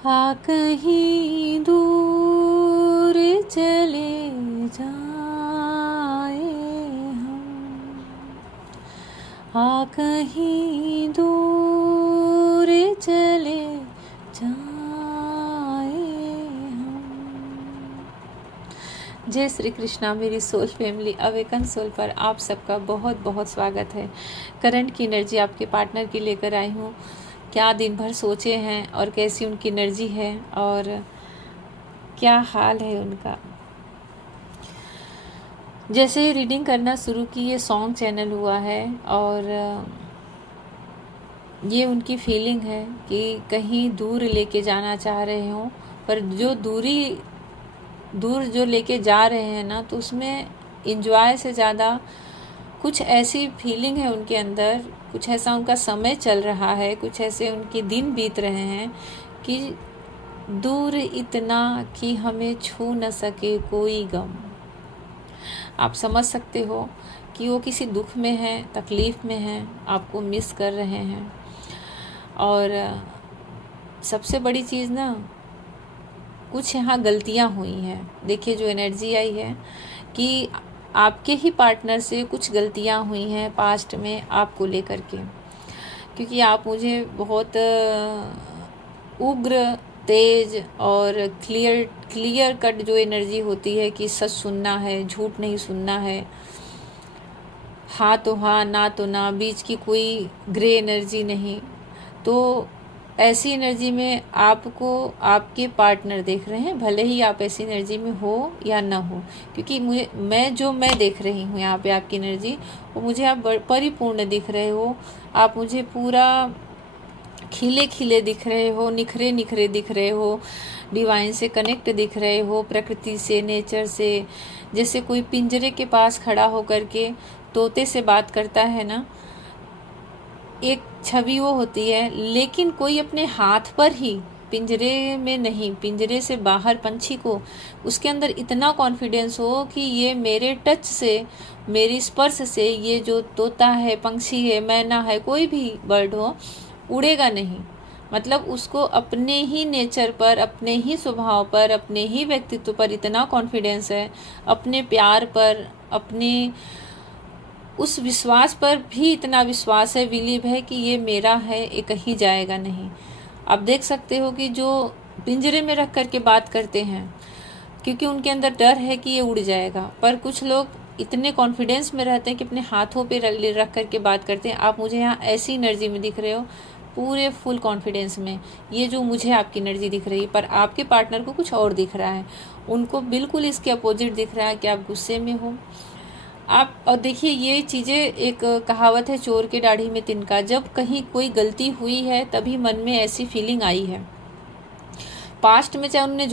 आ कहीं दूर चले जाए हम, आ कहीं दूर चले जाए हम। जय श्री कृष्णा मेरी सोल फैमिली, अवेकन सोल पर आप सबका बहुत बहुत स्वागत है। करंट की एनर्जी आपके पार्टनर की लेकर आई हूँ। क्या दिन भर सोचे हैं और कैसी उनकी एनर्जी है और क्या हाल है उनका। जैसे ही रीडिंग करना शुरू की, ये सॉन्ग चैनल हुआ है और ये उनकी फीलिंग है कि कहीं दूर लेके जाना चाह रहे हों, पर जो दूर जो लेके जा रहे हैं ना, तो उसमें इंजॉय से ज़्यादा कुछ ऐसी फीलिंग है उनके अंदर, कुछ ऐसा उनका समय चल रहा है, कुछ ऐसे उनके दिन बीत रहे हैं कि दूर इतना कि हमें छू न सके कोई गम। आप समझ सकते हो कि वो किसी दुख में हैं, तकलीफ़ में हैं, आपको मिस कर रहे हैं। और सबसे बड़ी चीज़ ना, कुछ यहाँ गलतियाँ हुई हैं। देखिए जो एनर्जी आई है कि आपके ही पार्टनर से कुछ गलतियाँ हुई हैं पास्ट में आपको लेकर के, क्योंकि आप मुझे बहुत उग्र, तेज और क्लियर कट जो एनर्जी होती है कि सच सुनना है, झूठ नहीं सुनना है, हाँ तो हाँ, ना तो ना, बीच की कोई ग्रे एनर्जी नहीं। तो ऐसी एनर्जी में आपको आपके पार्टनर देख रहे हैं, भले ही आप ऐसी एनर्जी में हो या ना हो, क्योंकि मैं देख रही हूँ यहाँ पे आपकी एनर्जी, वो मुझे आप परिपूर्ण दिख रहे हो। आप मुझे पूरा खिले खिले दिख रहे हो, निखरे निखरे दिख रहे हो, डिवाइन से कनेक्ट दिख रहे हो, प्रकृति से, नेचर से। जैसे कोई पिंजरे के पास खड़ा होकर के तोते से बात करता है ना, एक छवि वो होती है। लेकिन कोई अपने हाथ पर ही, पिंजरे में नहीं, पिंजरे से बाहर पंछी को, उसके अंदर इतना कॉन्फिडेंस हो कि ये मेरे टच से, मेरी स्पर्श से, ये जो तोता है, पंछी है, मैना है, कोई भी बर्ड हो, उड़ेगा नहीं। मतलब उसको अपने ही नेचर पर, अपने ही स्वभाव पर, अपने ही व्यक्तित्व पर इतना कॉन्फिडेंस है, अपने प्यार पर, अपने उस विश्वास पर भी इतना विश्वास है, बिलीव है कि ये मेरा है, ये कहीं जाएगा नहीं। आप देख सकते हो कि जो पिंजरे में रख करके बात करते हैं, क्योंकि उनके अंदर डर है कि ये उड़ जाएगा, पर कुछ लोग इतने कॉन्फिडेंस में रहते हैं कि अपने हाथों पे रख करके बात करते हैं। आप मुझे यहाँ ऐसी एनर्जी में दिख रहे हो, पूरे फुल कॉन्फिडेंस में। ये जो मुझे आपकी एनर्जी दिख रही है, पर आपके पार्टनर को कुछ और दिख रहा है, उनको बिल्कुल इसके अपोजिट दिख रहा है कि आप गुस्से में हो आप। और देखिए ये चीज़ें, एक कहावत है, चोर के दाढ़ी में तिनका। जब कहीं कोई गलती हुई है तभी मन में ऐसी फीलिंग आई है। पास्ट में चाहे उन्होंने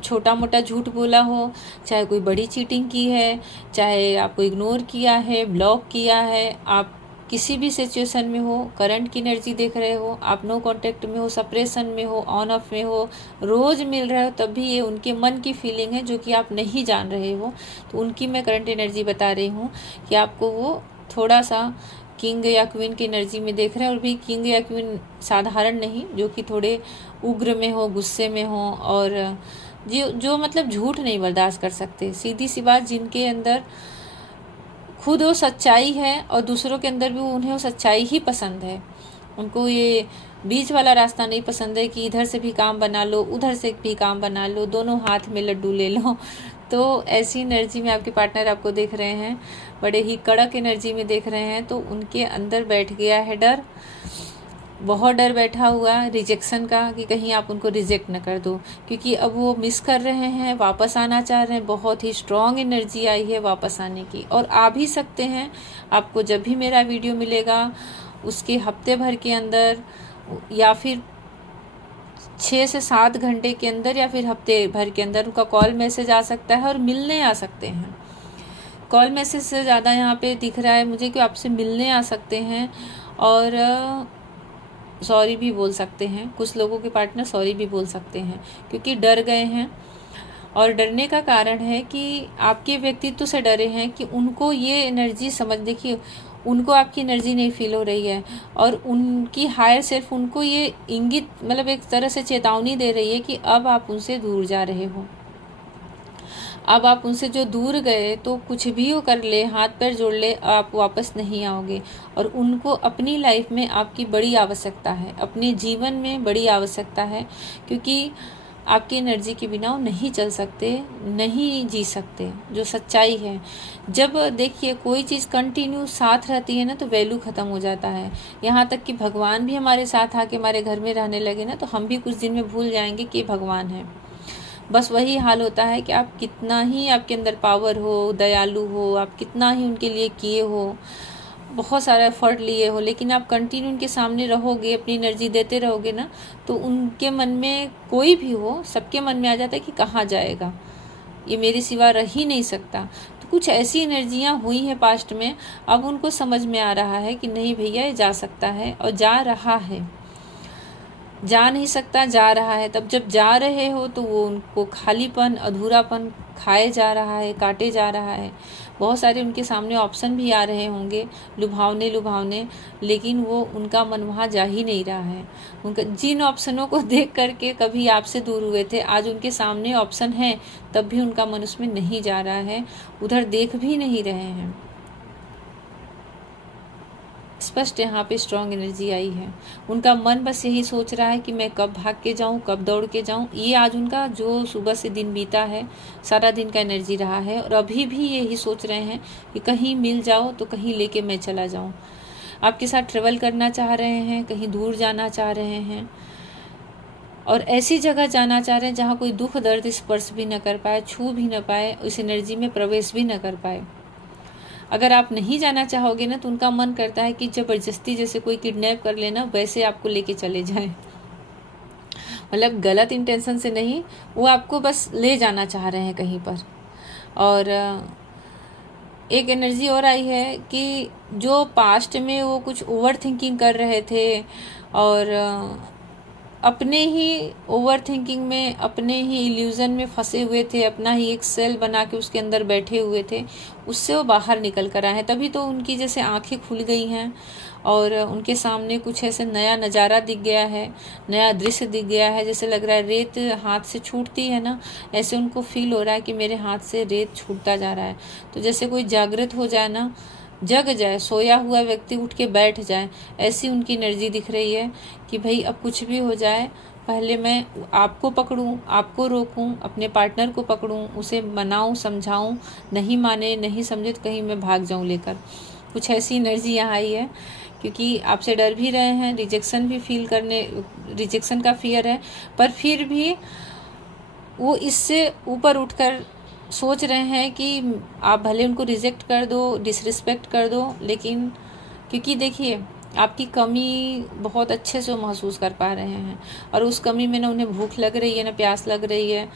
छोटा मोटा झूठ बोला हो, चाहे कोई बड़ी चीटिंग की है, चाहे आपको इग्नोर किया है, ब्लॉक किया है, आप किसी भी सिचुएशन में हो, करंट की एनर्जी देख रहे हो, आप नो कांटेक्ट में हो, सप्रेशन में हो, ऑन ऑफ में हो, रोज़ मिल रहे हो, तब भी ये उनके मन की फीलिंग है जो कि आप नहीं जान रहे हो। तो उनकी मैं करंट एनर्जी बता रही हूँ कि आपको वो थोड़ा सा किंग या क्वीन की एनर्जी में देख रहे हैं। और भी किंग या क्वीन साधारण नहीं, जो कि थोड़े उग्र में हो, गुस्से में हो, और जो मतलब झूठ नहीं बर्दाश्त कर सकते। सीधी सी बात, जिनके अंदर खुद वो सच्चाई है और दूसरों के अंदर भी उन्हें वो सच्चाई ही पसंद है। उनको ये बीच वाला रास्ता नहीं पसंद है कि इधर से भी काम बना लो, उधर से भी काम बना लो, दोनों हाथ में लड्डू ले लो। तो ऐसी एनर्जी में आपके पार्टनर आपको देख रहे हैं, बड़े ही कड़क एनर्जी में देख रहे हैं। तो उनके अंदर बैठ गया है डर, बहुत डर बैठा हुआ रिजेक्शन का, कि कहीं आप उनको रिजेक्ट न कर दो, क्योंकि अब वो मिस कर रहे हैं, वापस आना चाह रहे हैं। बहुत ही स्ट्रॉन्ग एनर्जी आई है वापस आने की, और आ भी सकते हैं। आपको जब भी मेरा वीडियो मिलेगा उसके हफ्ते भर के अंदर, या फिर 6 से 7 घंटे के अंदर, या फिर हफ्ते भर के अंदर उनका कॉल मैसेज आ सकता है और मिलने आ सकते हैं। कॉल मैसेज से ज़्यादा यहाँ पे दिख रहा है मुझे कि आपसे मिलने आ सकते हैं, और सॉरी भी बोल सकते हैं। कुछ लोगों के पार्टनर सॉरी भी बोल सकते हैं, क्योंकि डर गए हैं। और डरने का कारण है कि आपके व्यक्तित्व से डरे हैं कि उनको ये एनर्जी समझ, देखिए उनको आपकी एनर्जी नहीं फील हो रही है, और उनकी हायर सेल्फ उनको ये इंगित मतलब एक तरह से चेतावनी दे रही है कि अब आप उनसे दूर जा रहे हो। अब आप उनसे जो दूर गए तो कुछ भी वो कर ले, हाथ पैर जोड़ ले, आप वापस नहीं आओगे। और उनको अपनी लाइफ में आपकी बड़ी आवश्यकता है, अपने जीवन में बड़ी आवश्यकता है, क्योंकि आपकी एनर्जी के बिना वो नहीं चल सकते, नहीं जी सकते, जो सच्चाई है। जब देखिए कोई चीज़ कंटिन्यू साथ रहती है ना तो वैल्यू ख़त्म हो जाता है। यहाँ तक कि भगवान भी हमारे साथ आके हमारे घर में रहने लगे ना तो हम भी कुछ दिन में भूल जाएंगे कि भगवान है। बस वही हाल होता है कि आप कितना ही आपके अंदर पावर हो, दयालु हो, आप कितना ही उनके लिए किए हो, बहुत सारा एफर्ट लिए हो, लेकिन आप कंटिन्यू उनके सामने रहोगे, अपनी एनर्जी देते रहोगे ना, तो उनके मन में कोई भी हो, सबके मन में आ जाता है कि कहाँ जाएगा, ये मेरे सिवा रह ही नहीं सकता। तो कुछ ऐसी एनर्जियाँ हुई हैं पास्ट में, अब उनको समझ में आ रहा है कि नहीं भैया ये जा सकता है, और जा रहा है। जा नहीं सकता, जा रहा है। तब जब जा रहे हो तो वो उनको खालीपन, अधूरापन खाए जा रहा है, काटे जा रहा है। बहुत सारे उनके सामने ऑप्शन भी आ रहे होंगे लुभावने लुभावने, लेकिन वो उनका मन वहाँ जा ही नहीं रहा है। उनका जिन ऑप्शनों को देख करके कभी आपसे दूर हुए थे, आज उनके सामने ऑप्शन है, तब भी उनका मन उसमें नहीं जा रहा है, उधर देख भी नहीं रहे हैं। स्पष्ट यहाँ पे स्ट्रॉन्ग एनर्जी आई है। उनका मन बस यही सोच रहा है कि मैं कब भाग के जाऊँ, कब दौड़ के जाऊँ। ये आज उनका जो सुबह से दिन बीता है, सारा दिन का एनर्जी रहा है, और अभी भी यही सोच रहे हैं कि कहीं मिल जाओ तो कहीं लेके मैं चला जाऊँ। आपके साथ ट्रेवल करना चाह रहे हैं, कहीं दूर जाना चाह रहे हैं, और ऐसी जगह जाना चाह रहे हैं जहाँ कोई दुख दर्द स्पर्श भी न कर पाए, छू भी न पाए, उस एनर्जी में प्रवेश भी न कर पाए। अगर आप नहीं जाना चाहोगे ना तो उनका मन करता है कि जबरदस्ती जैसे कोई किडनैप कर लेना, वैसे आपको लेके चले जाए। मतलब गलत इंटेंशन से नहीं, वो आपको बस ले जाना चाह रहे हैं कहीं पर। और एक एनर्जी और आई है कि जो पास्ट में वो कुछ ओवर थिंकिंग कर रहे थे, और अपने ही ओवर थिंकिंग में, अपने ही इल्यूज़न में फंसे हुए थे, अपना ही एक सेल बना के उसके अंदर बैठे हुए थे, उससे वो बाहर निकल कर आए हैं। तभी तो उनकी जैसे आंखें खुल गई हैं, और उनके सामने कुछ ऐसे नया नज़ारा दिख गया है, नया दृश्य दिख गया है। जैसे लग रहा है रेत हाथ से छूटती है ना, ऐसे उनको फील हो रहा है कि मेरे हाथ से रेत छूटता जा रहा है। तो जैसे कोई जागृत हो जाए ना, जग जाए, सोया हुआ व्यक्ति उठ के बैठ जाए, ऐसी उनकी एनर्जी दिख रही है कि भाई अब कुछ भी हो जाए, पहले मैं आपको पकड़ूं, आपको रोकूं, अपने पार्टनर को पकड़ूं, उसे मनाऊं, समझाऊं, नहीं माने, नहीं समझे तो कहीं मैं भाग जाऊं लेकर। कुछ ऐसी एनर्जी यहाँ आई है, क्योंकि आपसे डर भी रहे हैं, रिजेक्शन भी फील करने, रिजेक्शन का फियर है, पर फिर भी वो इससे ऊपर उठकर सोच रहे हैं कि आप भले उनको रिजेक्ट कर दो, डिसरिस्पेक्ट कर दो, लेकिन क्योंकि देखिए आपकी कमी बहुत अच्छे से महसूस कर पा रहे हैं, और उस कमी में ना उन्हें भूख लग रही है, ना प्यास लग रही है,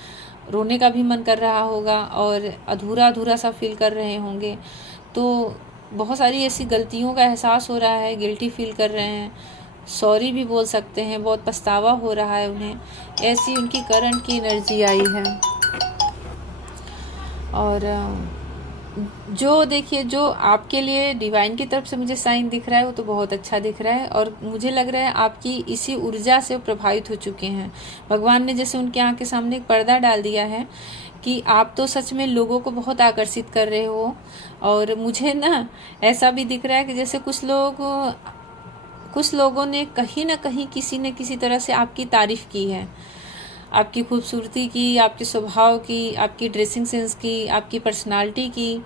रोने का भी मन कर रहा होगा, और अधूरा अधूरा सा फील कर रहे होंगे। तो बहुत सारी ऐसी गलतियों का एहसास हो रहा है, गिल्टी फील कर रहे हैं, सॉरी भी बोल सकते हैं, बहुत पछतावा हो रहा है उन्हें। ऐसी उनकी करंट की एनर्जी आई है। और जो देखिए जो आपके लिए डिवाइन की तरफ से मुझे साइन दिख रहा है वो तो बहुत अच्छा दिख रहा है, और मुझे लग रहा है आपकी इसी ऊर्जा से प्रभावित हो चुके हैं। भगवान ने जैसे उनके आँख के सामने एक पर्दा डाल दिया है कि आप तो सच में लोगों को बहुत आकर्षित कर रहे हो। और मुझे ना ऐसा भी दिख रहा है कि जैसे कुछ लोगों ने कहीं ना कहीं किसी न किसी तरह से आपकी तारीफ की है, आपकी खूबसूरती की, आपके स्वभाव की, आपकी ड्रेसिंग सेंस की, आपकी पर्सनालिटी की,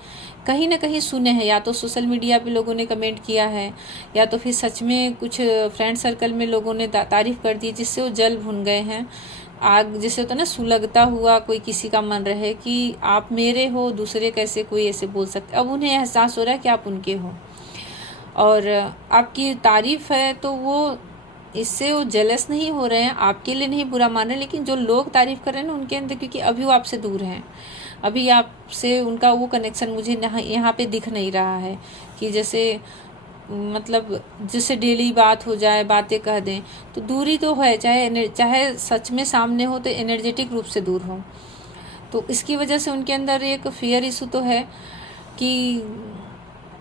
कहीं ना कहीं सुने हैं। या तो सोशल मीडिया पे लोगों ने कमेंट किया है, या तो फिर सच में कुछ फ्रेंड सर्कल में लोगों ने तारीफ कर दी, जिससे वो जल भुन गए हैं। आग जैसे होता है ना, सुलगता हुआ कोई किसी का मन रहे कि आप मेरे हो, दूसरे कैसे कोई ऐसे बोल सकते। अब उन्हें एहसास हो रहा है कि आप उनके हो, और आपकी तारीफ है तो वो इससे वो जेलस नहीं हो रहे हैं, आपके लिए नहीं बुरा मान रहे, लेकिन जो लोग तारीफ कर रहे हैं ना उनके अंदर, क्योंकि अभी वो आपसे दूर हैं, अभी आपसे उनका वो कनेक्शन मुझे यहाँ पे दिख नहीं रहा है कि जैसे मतलब जैसे डेली बात हो जाए, बातें कह दें, तो दूरी तो है, चाहे सच में सामने हो तो एनर्जेटिक रूप से दूर हो। तो इसकी वजह से उनके अंदर एक फियर इशू तो है कि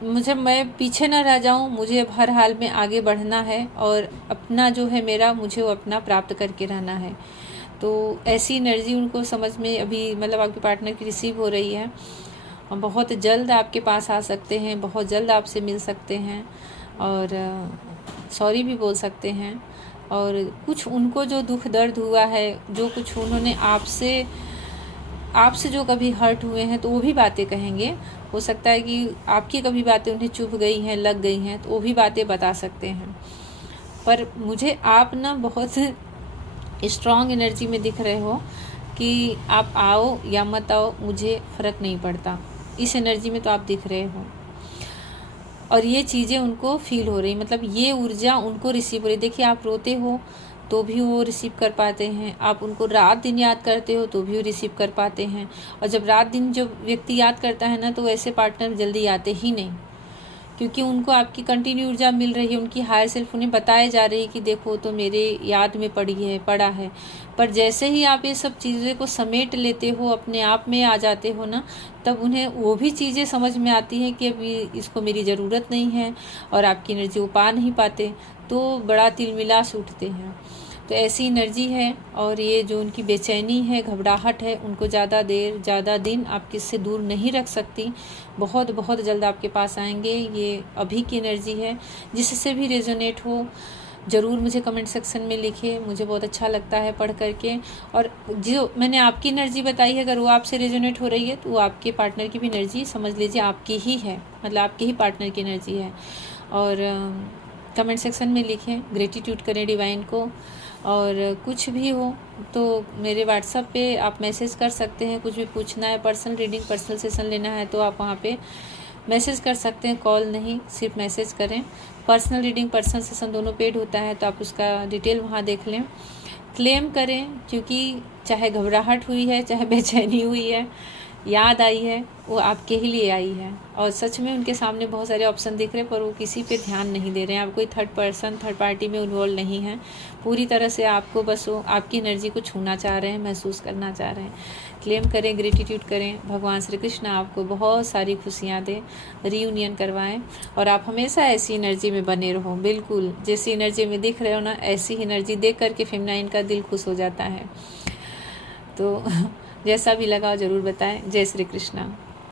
मैं पीछे ना रह जाऊं, मुझे अब हर हाल में आगे बढ़ना है और अपना जो है मेरा, मुझे वो अपना प्राप्त करके रहना है। तो ऐसी एनर्जी उनको समझ में अभी मतलब आपके पार्टनर की रिसीव हो रही है और बहुत जल्द आपके पास आ सकते हैं, बहुत जल्द आपसे मिल सकते हैं और सॉरी भी बोल सकते हैं। और कुछ उनको जो दुख दर्द हुआ है, जो कुछ उन्होंने आपसे जो कभी हर्ट हुए हैं, तो वो भी बातें कहेंगे। हो सकता है कि आपकी कभी बातें उन्हें चुभ गई हैं, लग गई हैं, तो वो भी बातें बता सकते हैं। पर मुझे आप ना बहुत स्ट्रॉन्ग एनर्जी में दिख रहे हो कि आप आओ या मत आओ, मुझे फ़र्क नहीं पड़ता। इस एनर्जी में तो आप दिख रहे हो और ये चीज़ें उनको फील हो रही, मतलब ये ऊर्जा उनको रिसीव हो रही। देखिए, आप रोते हो तो भी वो रिसीव कर पाते हैं, आप उनको रात दिन याद करते हो तो भी वो रिसीव कर पाते हैं। और जब रात दिन जो व्यक्ति याद करता है ना, तो वैसे पार्टनर जल्दी आते ही नहीं, क्योंकि उनको आपकी कंटिन्यू ऊर्जा मिल रही है। उनकी हायर सेल्फ उन्हें बताए जा रही है कि देखो तो मेरे याद में पड़ा है। पर जैसे ही आप ये सब चीज़ें को समेट लेते हो, अपने आप में आ जाते हो ना, तब उन्हें वो भी चीज़ें समझ में आती हैं कि अभी इसको मेरी ज़रूरत नहीं है और आपकी एनर्जी वो पा नहीं पाते, तो बड़ा तिलमिलास उठते हैं। तो ऐसी एनर्जी है। और ये जो उनकी बेचैनी है, घबराहट है, उनको ज़्यादा देर ज़्यादा दिन आप किससे दूर नहीं रख सकती। बहुत बहुत जल्द आपके पास आएंगे। ये अभी की एनर्जी है। जिससे भी रेजोनेट हो ज़रूर मुझे कमेंट सेक्शन में लिखिए, मुझे बहुत अच्छा लगता है पढ़ करके। और जो मैंने आपकी एनर्जी बताई है, अगर वो आपसे रेजोनेट हो रही है, तो वो आपके पार्टनर की भी एनर्जी समझ लीजिए आपकी ही है, मतलब आपके ही पार्टनर की एनर्जी है। और कमेंट सेक्शन में लिखें, ग्रेटिट्यूड करें डिवाइन को। और कुछ भी हो तो मेरे व्हाट्सएप पे आप मैसेज कर सकते हैं। कुछ भी पूछना है, पर्सनल रीडिंग, पर्सनल सेशन लेना है, तो आप वहाँ पे मैसेज कर सकते हैं, कॉल नहीं, सिर्फ मैसेज करें। पर्सनल रीडिंग, पर्सनल सेशन दोनों पेड होता है, तो आप उसका डिटेल वहाँ देख लें। क्लेम करें, क्योंकि चाहे घबराहट हुई है, चाहे बेचैनी हुई है, याद आई है, वो आपके ही लिए आई है। और सच में उनके सामने बहुत सारे ऑप्शन दिख रहे हैं, पर वो किसी पे ध्यान नहीं दे रहे हैं। आप कोई थर्ड पार्टी में इन्वॉल्व नहीं है। पूरी तरह से आपको बस वो आपकी एनर्जी को छूना चाह रहे हैं, महसूस करना चाह रहे हैं। क्लेम करें, ग्रेटिट्यूड करें। भगवान श्री कृष्ण आपको बहुत सारी खुशियाँ दें, रीयूनियन करवाएं और आप हमेशा ऐसी एनर्जी में बने रहो। बिल्कुल जैसी एनर्जी में दिख रहे हो ना, ऐसी एनर्जी देख करके फेमिनाइन का दिल खुश हो जाता है। तो जैसा भी लगा ज़रूर बताएं। जय श्री कृष्णा।